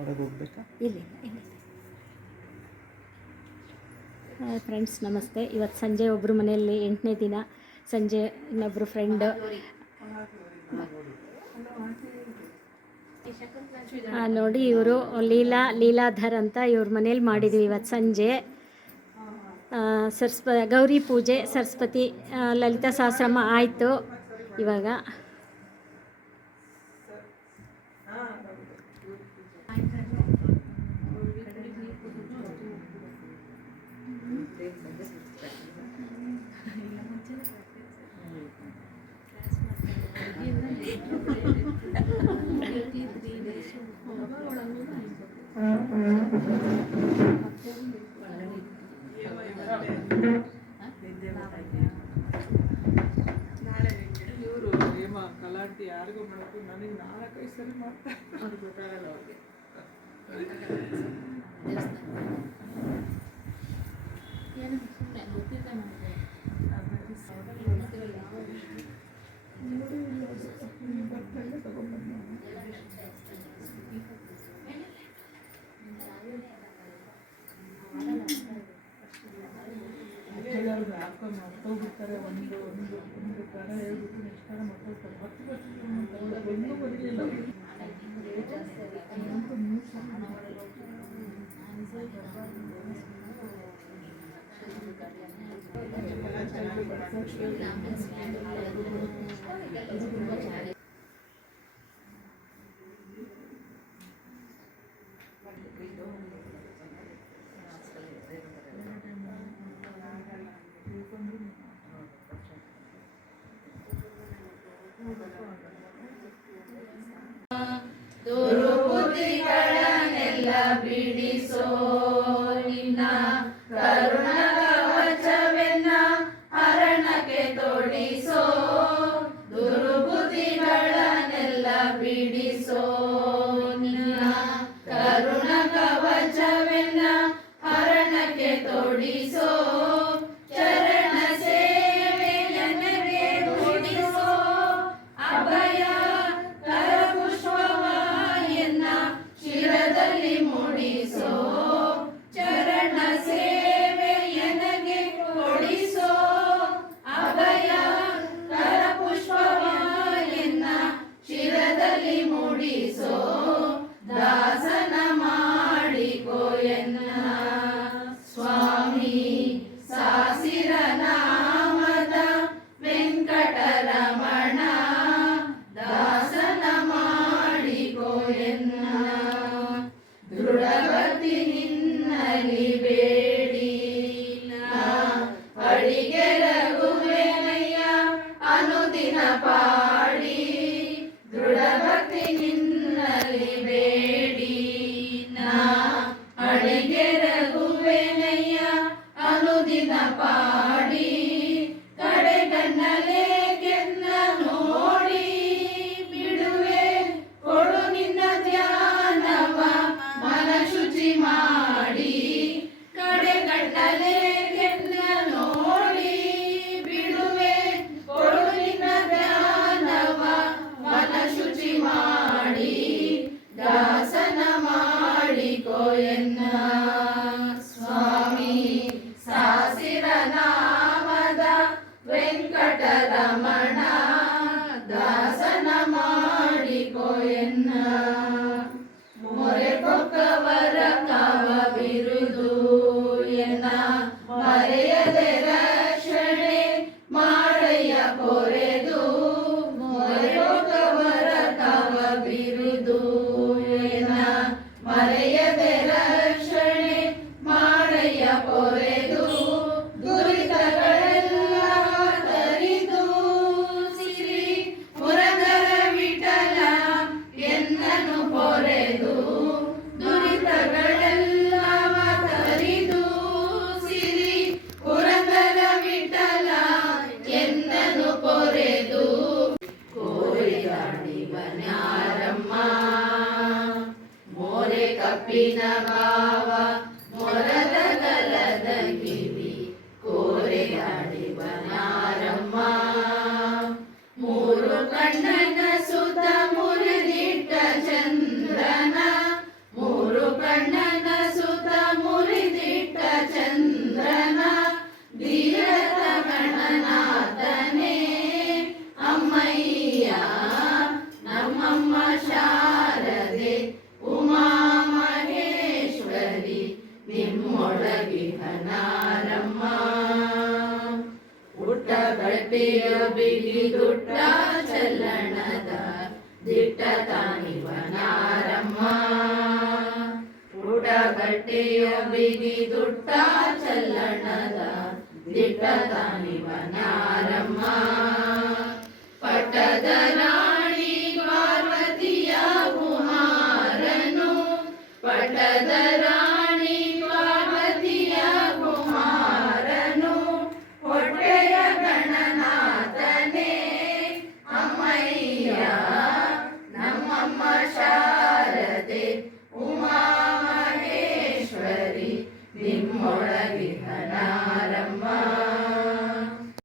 ಹೊರಗೆ ಹೋಗ್ಬೇಕಾ? ಇಲ್ಲ. ಫ್ರೆಂಡ್ಸ್ ನಮಸ್ತೆ. ಇವತ್ತು ಸಂಜೆ ಒಬ್ಬರು ಮನೆಯಲ್ಲಿ 8ನೇ ದಿನ ಸಂಜೆ ಇನ್ನೊಬ್ಬರು ಫ್ರೆಂಡ್ ನೋಡಿ, ಇವರು ಲೀಲಾಧರ್ ಅಂತ ಇವ್ರ ಮನೇಲಿ ಮಾಡಿದ್ವಿ ಇವತ್ತು ಸಂಜೆ. ಗೌರಿ ಪೂಜೆ, ಸರಸ್ವತಿ ಲಲಿತಾ ಸಹಸ್ರನಾಮ ಆಯಿತು. ಇವಾಗ ಇವರು ಕಲಾಟಿ ಯಾರಿಗೂ ಮಾಡೋದು, ನನಗೆ 4-5 ಸರಿ ಮಾಡ್ತಾರೆ. ಅವ್ರಿಗೆ ಗೊತ್ತಾಗಲ್ಲ. ಅವ್ರಿಗೆ ಮರ್ತೋಗ್ಬಿಡ್ತಾರೆ. ಒಂದು ಥರ ಹೇಳ್ಬಿಟ್ಟು ನೆಕ್ಸ್ಟ್ ಥರ ಮರ್ತೋಗ್ತಾರೆ. 10 ವರ್ಷ ಒಂದು ಬರಲಿಲ್ಲ. ದುರ್ಬುದ್ಧಿಗಳನ್ನೆಲ್ಲ ಬಿಡಿಸೋ ನಿನ್ನ ಕರುಣ ಕವಚವೆನ್ನ ಹರಣಕ್ಕೆ ತೊಡಿಸೋ. ದುರ್ಬುದ್ಧಿಗಳನ್ನೆಲ್ಲ ಬಿಡಿಸೋ ನಿನ್ನ ಕರುಣ ಕವಚವೆನ್ನ ಹರಣಕ್ಕೆ ತೊಡಿಸೋ. ಚರಣ ಸೇವೆ ನನಗೆ ಮೂಡಿಸೋ. ಅಭಯ ಕರಪುಷ್ಪವ ಎನ್ನ ಶಿರದಲ್ಲಿ ಮೂಡಿಸೋ. ಚರಣ ಸೇವೆ ನನಗೆ ಕೊಡಿಸೋ. ಅಭಯ ಕರಪುಷ್ಪವ ಎನ್ನ ಶಿರದಲ್ಲಿ ಮೂಡಿಸೋ. ದಾಸನ ಮಾಡಿಕೋ ಎನ್ನ ಸ್ವಾಮಿ ಸಾಸಿರ ನಾಮದ ವೆಂಕಟರಮಣ. ದಾಸನ ಮಾಡಿಕೋ ಎನ್ನ ದೃಢಭಕ್ತಿ ನಿನ್ನಲಿ ಬೇಡಿ ಅಡಿಗೆ ರಘುವೆನಯ್ಯ ಅನುದಿನ ಪಾಡಿ. ದೃಢಭಕ್ತಿ ನಿನ್ನಲಿ ಬೇಡಿ ಅಡಿಗೆ ರಘುವೆನಯ್ಯ ಅನುದಿನ ಪಾಡಿ. ಕಡೆಗಣ್ಣಲೆ ಕೆನ್ನ ನೋಡಿ ಬಿಡುವೆ ಕೊಡು ನಿನ್ನ ಧ್ಯಾನವ ಮನ ಶುಚಿ ಮಾಡಿ. ಕಡೆಗಣ್ಣಲೆ ಕೆನ್ನ ನೋಡಿ ಬಿಡುವೆ ಕೊಡು ನಿನ್ನ ಧ್ಯಾನವ ಮನ ಶುಚಿ ಮಾಡಿ. ದಾಸನ ಮಾಡಿಕೋ ಎನ್ನ ಸ್ವಾಮಿ ಸಾಸಿರ ನಾಮದ ವೆಂಕಟರಮಣ. ದಾಸನ ಮಾಡಿಕೋ ಎನ್ನ ಮೊರೆ ಕೊಕ್ಕವರ ಕಾವ ಬಿರುದು ಎನ್ನ ಮರೆಯದೆ ರಕ್ಷಣೆ ಮಾಡಯ್ಯ ಕೊರೆದು. ಮೊರೆ ಕೊಕ್ಕವರ ಕಾವ ಬಿರುದು ಎನ್ನ ಮರೆಯದೆ ರಕ್ಷಣೆ ಮಾಡಯ್ಯ ಕೊರೆದು. ದುರಿತಗಳೆಲ್ಲ ತರಿದು ಸಿರಿ ಪುರಂದರ ವಿಠಲ ಎನ್ನನು ಪೊರೆದು. ದುರಿತಗಳೆಲ್ಲ ತರಿದು ಸಿರಿ ಪುರಂದರ ವಿಠಲ ಎನ್ನನು ಪೊರೆದು. ಕೋರಿದಾಡಿ ಬನ್ಯಾರಮ್ಮ ಮೋರೆ ಕಪ್ಪಿನ ಭಾವ ಮೊರದ ಗಲದ ಕಿವಿ. ಕೋರೆದಾಡಿ ಬನ್ಯಾರಮ್ಮ ಮೂರು ಕಣ್ಣನ ಸುತ ಮುರಿದಿಟ್ಟ ಚಂದ್ರನ. ಬಿಗಿದುಟ್ಟ ಚಲ್ಲಣದ ದಿಟ್ಟ ತಾನಿವನಾರಮ್ಮ ಪುಟಗಟ್ಟೆಯ ಬಿಗಿದುಟ್ಟ ಚಲ್ಲಣದ ದಿಟ್ಟ ತಾನಿವನಾರಮ್ಮ ಪಟ್ಟದ ರಾಣಿ ಪಾರ್ವತಿಯ ಕುಮಾರನು ಪಟ್ಟದ ರಾಣಿ ಪಾರ್ವತಿಯ ಕುಮಾರನು ಹೊಟ್ಟೆಯ ಗಣನಾಥನೇ ಅಮ್ಮಯ್ಯ ನಮ್ಮಮ್ಮ ಶಾ